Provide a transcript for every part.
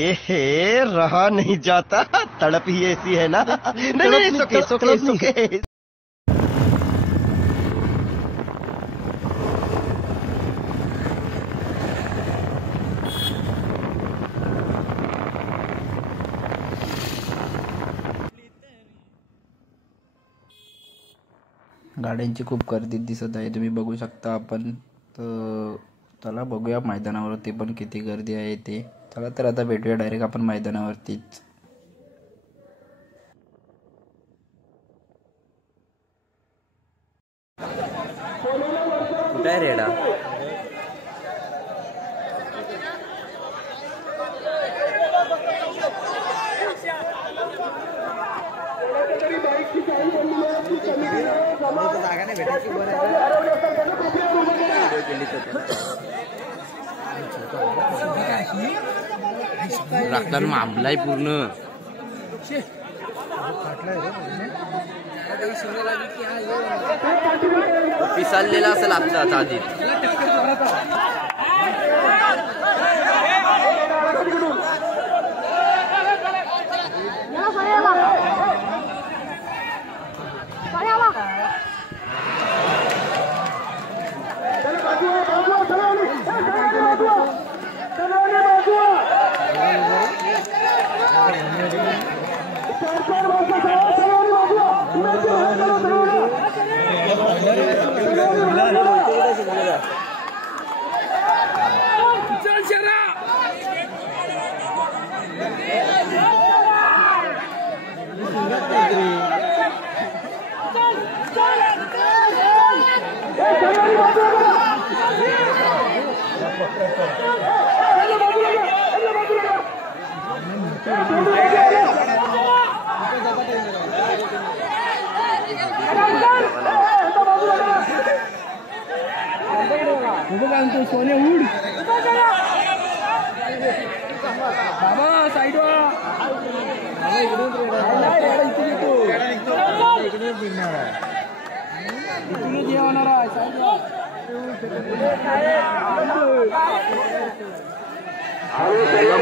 ये रहा नहीं जाता, तड़प ही ऐसी है ना। नहीं, सुके। गाड्यांची खूप गर्दी दिसत आहे, तुम्ही बघू शकता आपण. तर चला बघूया मैदानावरती पण किती गर्दी आहे ते. चला तर आता भेटूया डायरेक्ट आपण मैदानावरतीच. कुठे आहे रेडा? जागा नाही भेटायची. रक्तान मामलाय पूर्ण. पिसाळलेला असेल आत्ताच आधी. सोने उड बाबा साइड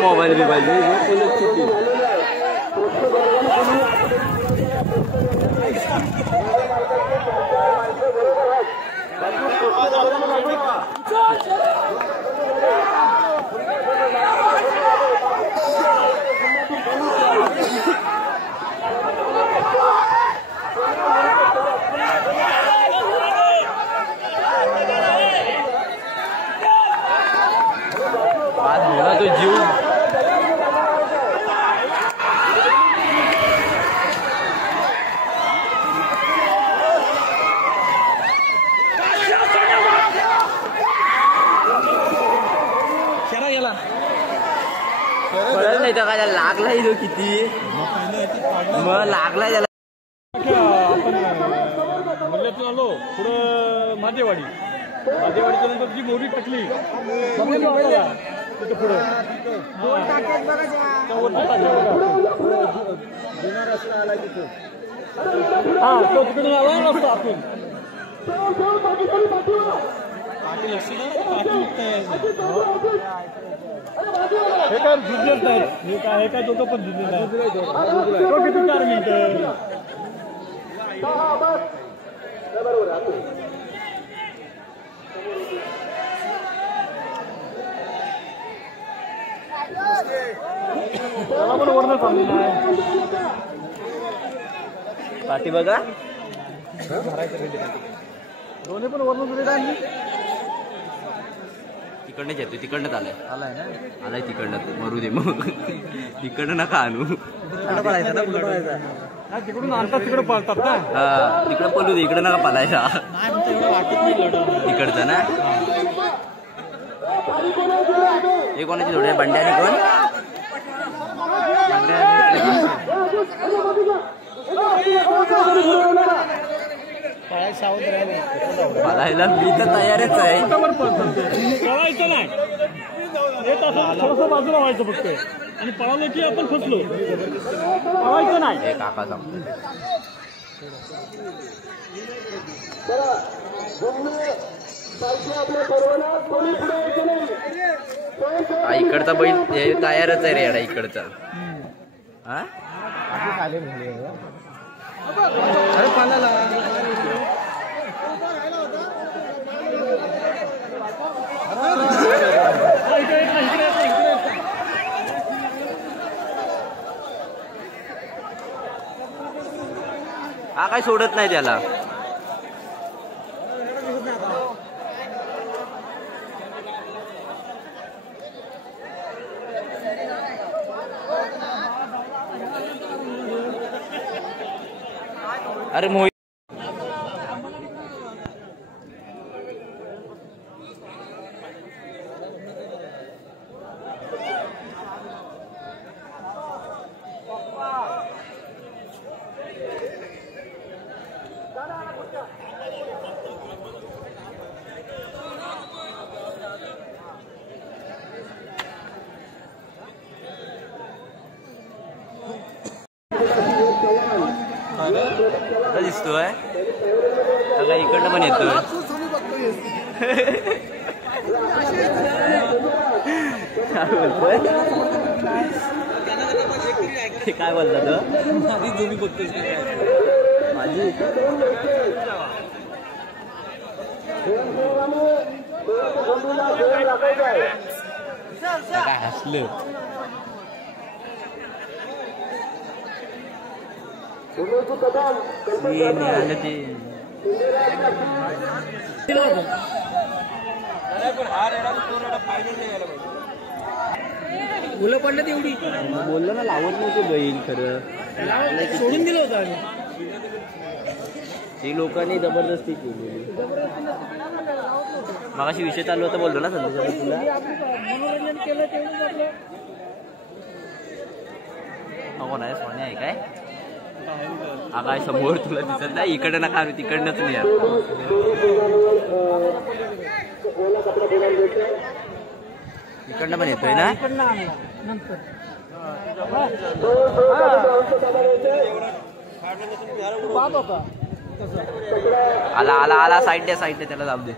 मोबाईल भी तो जीव गेला नाही तर काय लागलाय तो किती मग लागलाय त्याला. आपण मुल्यातून आलो पुढं मादेवाडीच्या नंतर जी मोरी टाकली तिथे पुढे जुना रस्ता आला तिथे. हा तो तिकडून आला रस्ता आपण हे काय जुजलेत नाही. हे काय दोघं पण जुजलेत नाही. तो किती 4 मिनिटं पण वर्ण चाललेलं आहे. पाठी बघा दोन्ही पण वर्ण दिलेलं आहे. तिकडनंच येतोय, तिकडनंच आलाय ना, आलाय तिकडनं. मरू दे मग, तिकडनं नका आणू. तिकडून आणतात तिकडे पळतात ना. हा तिकडं पळू दे, इकडे नका पळायला. तिकडचं ना. हे कोणाची जोडी आहे? बंड्या आणि कोण? पळायला मी तर तयारच आहे. कळायचं नाही, थोडंसं बाजूला व्हायचं फक्त. आणि पळालो की आपण फसलो. पळायचं नाही. हे काका सांगतो इकडचा बैल हे तयारच आहे रे याडा इकडचा. हा अरे पाण्याला हा काय सोडत नाही त्याला. अरे मोहित दिसतोय का इकडनं पण येतोय. काय बोलतात माझी काय हसलं. मुलं पडलं तेवढी बोललो ना लावत नव्हते बैल खरं सोडून दिलं होतं आम्ही. ती लोकांनी जबरदस्ती केली. मगाशी विषय चालू होता बोललो ना संदेश तुला. मनोरंजन केलं तेवढंच आपलं. नको नाही सोन्या आहे काय हा काय समोर तुला दिसत नाही. इकडं नका तिकडनंच नाही. इकडनं पण येतोय ना. आला आला आला साईड दे त्याला जाऊ दे.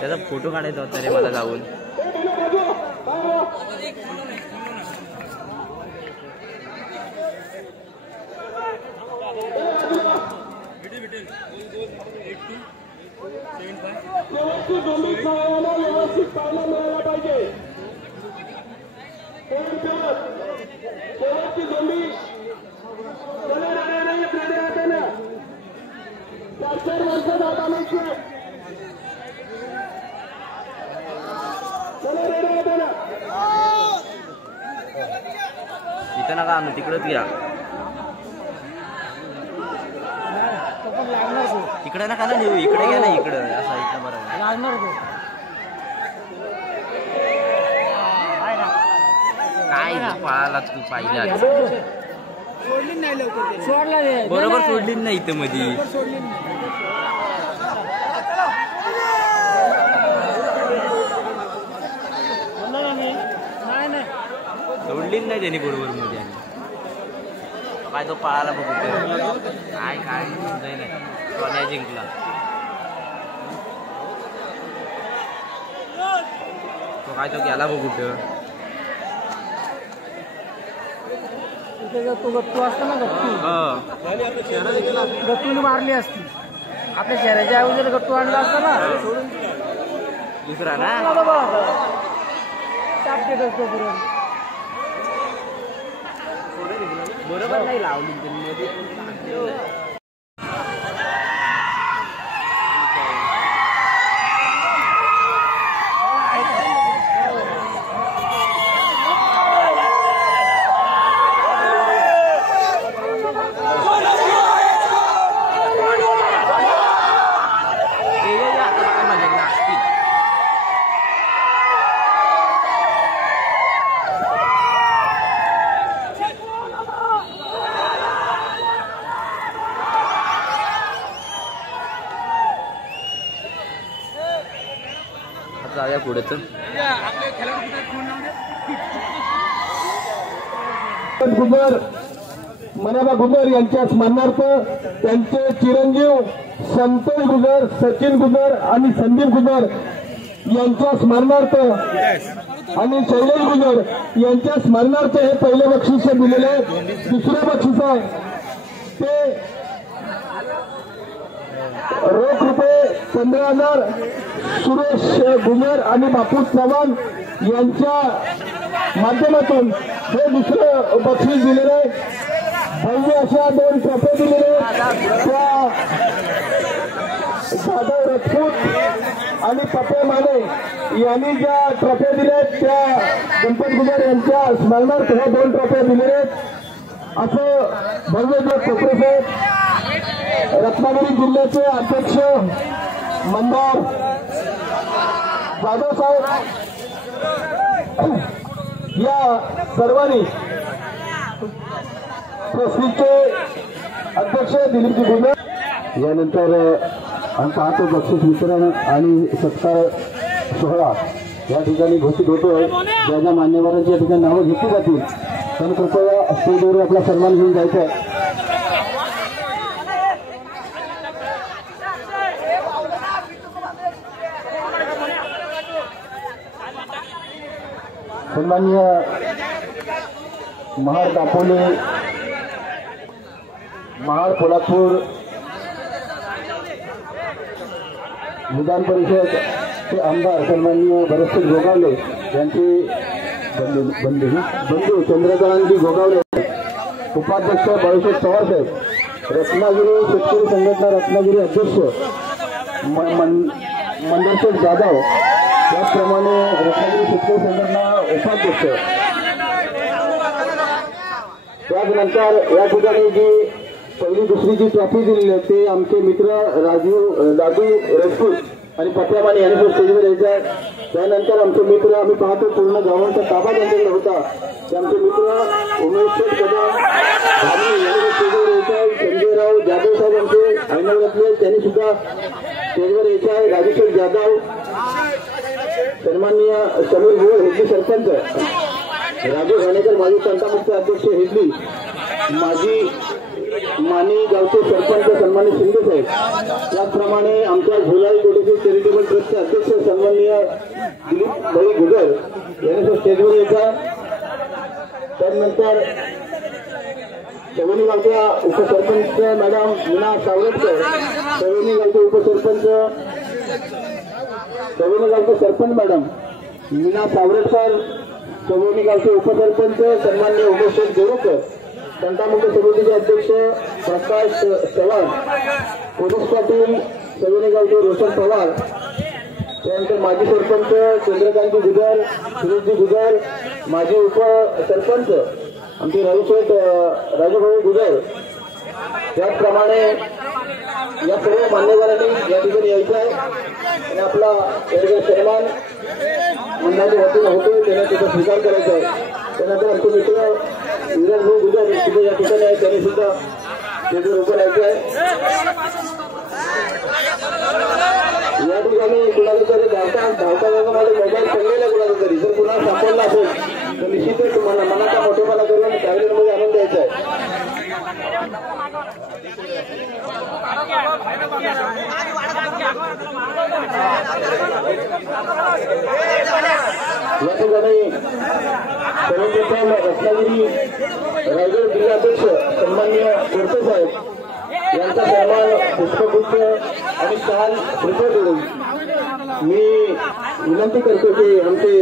त्याचा फोटो काढायचा होता रे मला जाऊन. इथं नका आणू तिकडच घ्या. इकडे नका ना नेऊ. इकडे घ्या ना. इकडं असा इथं बरं काय पळाला तू पाहिजे बरोबर सोडली नाही इथं मध्ये. सोडली नाही त्यांनी बरोबर मध्ये. काय तो पळाला बघू काय काय नाही. सोन्या जिंकला. तो काय तो गेला बघू तो गट्टू असतो ना. गट्टूने मारली असती. आपल्या शहराच्या ऐवजी गट्टू आणला असता ना. दुसरा ना बरोबर नाही लावली त्यांनी. आता जाऊया पुढे तर गुजर मनाबा गुजर यांच्या स्मरणार्थ त्यांचे चिरंजीव संतोष गुजर, सचिन गुजर आणि संदीप गुजर यांच्या स्मरणार्थ आणि शैलेश गुजर यांच्या स्मरणार्थ हे पहिले बक्षीस दिलेले. दुसरे बक्षीस आहे ते रोख रुपये 15,000 सुरेश गुजर आणि बापू चव्हाण यांच्या माध्यमातून हे दुसरं बक्षीस दिलेलं आहे. भव्य अशा 2 ट्रॉफी दिलेले त्या जाधव राजपूत आणि पप्पे माने यांनी ज्या ट्रॉफ्या दिल्या त्या गणपत गुजर यांच्या स्मरणार्थ ह्या 2 ट्रॉफ्या दिलेल्या आहेत. असं भव्य जे कोपरे साहेब रत्नागिरी जिल्ह्याचे अध्यक्ष मंदार जाधव साहेब या सर्वांनी ट्रस्टीचे अध्यक्ष दिलीपजी गुजर यानंतर आमचा हात बक्षीस वितरण आणि सत्कार सोहळा या ठिकाणी घोषित होतोय. ज्या ज्या मान्यवरांची या ठिकाणी नावं घेतली जातील पण कृपया स्टेजवर आपला सन्मान घेऊन जायचा आहे. सन्माननीय महाड दापोली, महाड पोलादपूर विधान परिषद चे आमदार सन्माननीय भरतसिंग गोगावले यांचे बंधू चंद्रकांतजी गोगावले, उपाध्यक्ष बाळासाहेब पवार साहेब, रत्नागिरी शेतकरी संघटना रत्नागिरी अध्यक्ष मंदरशेठ जाधव, त्याचप्रमाणे रत्नागिरी शेतकरी संघटना उपाध्यक्ष. त्यानंतर या ठिकाणी जी पहिली दुसरी जी ट्रॉफी दिलेली आहे ते आमचे मित्र दादू राजपूत आणि पत्यामाने यांनी स्टेजवर यायचं आहे. त्यानंतर आमचे मित्र आम्ही पाहतो पूर्ण गावांचा ताबा त्यांच्याकडे होता ते आमचे मित्र उमेश कदम यांनी स्टेजवर यायचं आहे. संजयराव जाधव साहेब आमचे ऐनवरातले त्यांनी सुद्धा स्टेजवर यायचं आहे. राजेश्वर जाधव, सन्माननीय समीर भुवर हेडली सरपंच, राजू घाणेकर माजी तंटामुक्त अध्यक्ष हेडली, माजी मानी गावचे सरपंच सन्मानित शिंदे साहेब, त्याचप्रमाणे आमच्या झुलाई कोटेचे चॅरिटेबल ट्रस्टचे अध्यक्ष सन्माननीय दिलीप भाई गुजर यांनी स्टेजवर यायचा. त्यानंतर सवनी गावच्या उपसरपंच मॅडम मीना सावरकर, सवनी गावचे उपसरपंच सवनी गावचे सरपंच मॅडम मीना सावरकर, सवनी गावचे उपसरपंच सन्माननीय उमेश देवकर, तंटामुक्त समितीचे अध्यक्ष प्रकाश चव्हाण, पोलीस पाटील सवनी गावचे रोशन पवार, त्यानंतर माजी सरपंच चंद्रकांतजी गुजर, सुरेशजी गुजर, माजी उपसरपंच आमचे राजूभाऊ गुजर. त्याचप्रमाणे या सर्व मान्यवरांनी या ठिकाणी यायचं आहे आणि आपला सन्मान मंडळाच्या वतीनं होतो त्यांना त्याचा स्वीकार करायचा आहे. त्यानंतर आमचे मित्र विराजभाऊ गुजर सुद्धा या ठिकाणी आहे, त्यांनी सुद्धा त्याच्यावर उभं राहायचं आहे. या ठिकाणी कुणाला तरी धावता माझा मोबाईल पडलेला कुणाला तरी जर कुणाला सापडला असेल तर निश्चितच तुम्हाला मनाचा मोठेपणा करून ट्रॅव्हलरमध्ये आणून द्यायचा आहे. या ठिकाणी सर्वप्रथम रत्नागिरी रायगड जिल्हाध्यक्ष सन्माननीय कोरटे साहेब यांचा सन्मान पुष्पगुच्छ आणि शाल श्रीफळ देऊन मी विनंती करतो की आमचे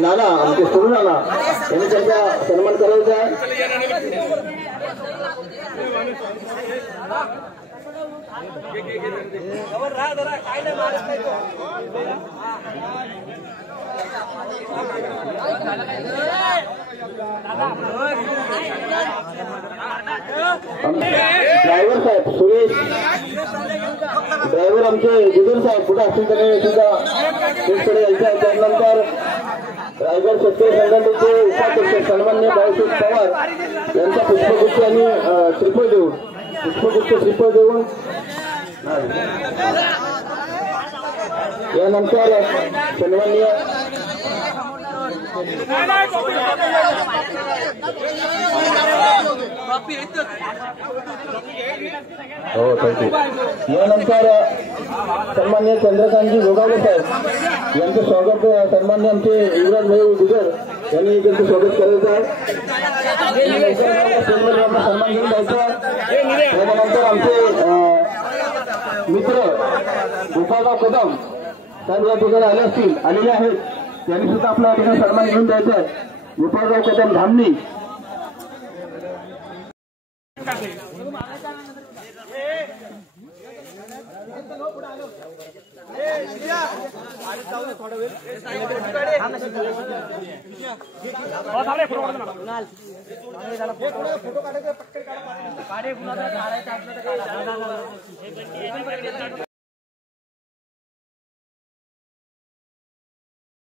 नाना, आमचे सोनू नाना यांनी त्यांचा सन्मान करायचा आहे. ड्रायव्हर साहेब सुरेश ड्रायव्हर आमचे गुजर साहेब कुठे असतील तरी सुद्धा तिकडे यायचं आहे. त्यानंतर रायगड शेतकरी संघटनेचे उपाध्यक्ष सन्माननीय बाळासाहेब पवार यांचा पुष्पगुच्छ आणि श्रीफळ देऊन यानंतर सन्माननीय हो थँक्यू. यानंतर सन्माननीय चंद्रकांतजी गोगावले साहेब यांचं स्वागत सन्माननीय आमचे युवराज भाई गुजर यांनी त्यांचं स्वागत करायचं आहे. सन्मान घेऊन द्यायचा. त्यानंतर आमचे मित्र गोपाळराव कदम साहेब या ठिकाणी आलेले आहेत. त्यांनी सुद्धा आपल्या ठिकाणी सन्मान घेऊन द्यायचा आहे. गोपाळराव कदम धामणी.